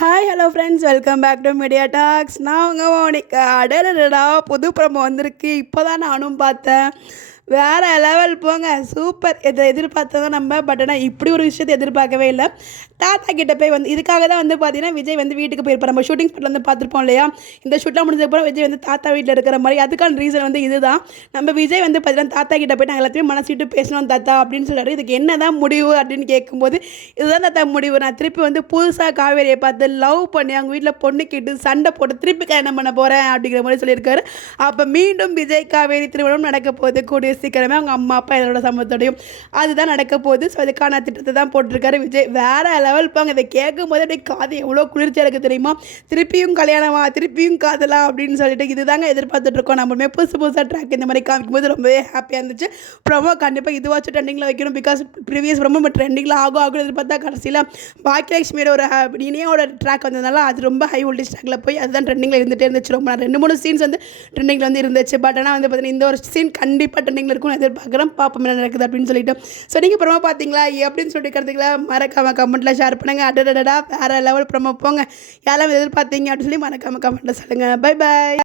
Hi hello friends, welcome back to media talks. நான் உங்கள் Monica. அடடடா, புது ப்ரோமோ வந்திருக்கு. இப்போ தான் நானும் பார்த்தேன். வேறு லெவல் போங்க, சூப்பர். இதை எதிர்பார்த்ததான் நம்ம. பட் ஆனால் இப்படி ஒரு விஷயத்தை எதிர்பார்க்கவே இல்லை. தாத்தா கிட்ட போய் இதுக்காக தான் பார்த்தீங்கன்னா விஜய் வீட்டுக்கு போயிருப்பார். நம்ம ஷூட்டிங் ஸ்பாட்டில் பார்த்துருப்போம் இல்லையா? இந்த ஷூட்லாம் முடிஞ்சதுக்கப்புறம் விஜய் தாத்தா வீட்டில் இருக்கிற மாதிரி. அதுக்கான ரீசன் இதுதான். நம்ம விஜய் பார்த்தீங்கன்னா தாத்தா கிட்ட போய் நாங்கள் எல்லாத்தையும் மனசிட்டு பேசணும் தாத்தா அப்படின்னு சொல்கிறாரு. இதுக்கு என்ன தான் முடிவு அப்படின்னு கேட்கும்போது, இதுதான் தாத்தா முடிவு. நான் திருப்பி புதுசாக காவேரியை பார்த்து லவ் பண்ணி அவங்க வீட்டில் பொண்ணு கேட்டு சண்டை போட்டு திருப்பி கல்யாணம் பண்ண போகிறேன் அப்படிங்கிற மாதிரி சொல்லியிருக்காரு. அப்போ மீண்டும் விஜய் காவேரி திருமணம் நடக்க போகுது. கூடிய சீக்கிரமே அவங்க அம்மா அப்பா இதோட சம்மத்தோடையும் அதுதான் நடக்க போகுது. ஸோ அதுக்கான திட்டத்தை தான் போட்டிருக்காரு விஜய். வேறு லெவல் பாங்க. இதை கேட்கும் போது அப்படியே காது எவ்வளோ குளிர்ச்சியாக இருக்குது தெரியுமா? திருப்பியும் கல்யாணமா, திருப்பியும் காதலா அப்படின்னு சொல்லிட்டு இதுதாங்க எதிர்பார்த்துட்ருக்கோம். நம்மளுமே புதுசாக ட்ராக் இந்த மாதிரி காமிக்கும்போது ரொம்பவே ஹாப்பியாக இருந்துச்சு. ப்ரோமோ கண்டிப்பாக இதுவாச்சும் ட்ரெண்டிங்கில் வைக்கணும். பிகாஸ் ப்ரீவியஸ் ப்ரோமோ ட்ரெண்டிங்கில் ஆகும் எதிர்பார்த்தா கடைசியில் பாக்கியலட்சுமியோட ஒரு இனியோட ட்ராக் வந்ததுனால அது ரொம்ப ஹை வோல்டேஜ் ட்ராக்கில் போய் அதுதான் ட்ரெண்டிங்கில் இருந்துகிட்டே இருந்துச்சு. ரொம்ப 2-3 சீன்ஸ் ட்ரெண்டிங்கில் இருந்துச்சு. பட் ஆனால் பார்த்தீங்கன்னா இந்த ஒரு சீன் கண்டிப்பாக ட்ரெண்டிங்கில் இருக்கும்னு எதிர்பார்க்குறேன். பாப்போம் என்ன நடக்குது அப்படின்னு சொல்லிட்டு. ஸோ நீங்கள் ப்ரோமோ பார்த்தீங்களா அப்படின்னு சொல்லிட்டு கருத்துக்களை மறக்காம கமெண்ட்டில் ஷேர் பண்ணுங்கள். அடடடா, வேறு லெவல் ப்ரோமோ போங்க. யாரெல்லாம் எதிர்பார்த்தீங்க அப்படின்னு சொல்லி மறக்காம கமெண்ட்டில் சொல்லுங்கள். Bye bye.